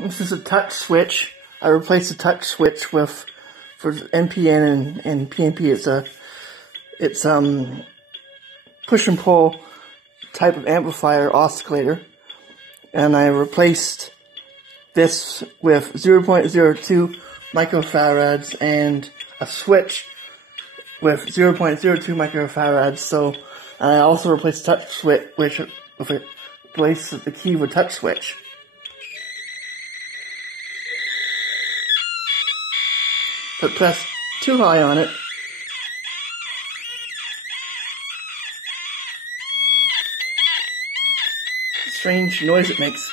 This is a touch switch. I replaced the touch switch with, for NPN and PNP, it's push and pull type of amplifier oscillator. And I replaced this with 0.02 microfarads and a switch with 0.02 microfarads. So I also replaced the touch switch, which replaced the key with touch switch. But press too high on it, strange noise it makes.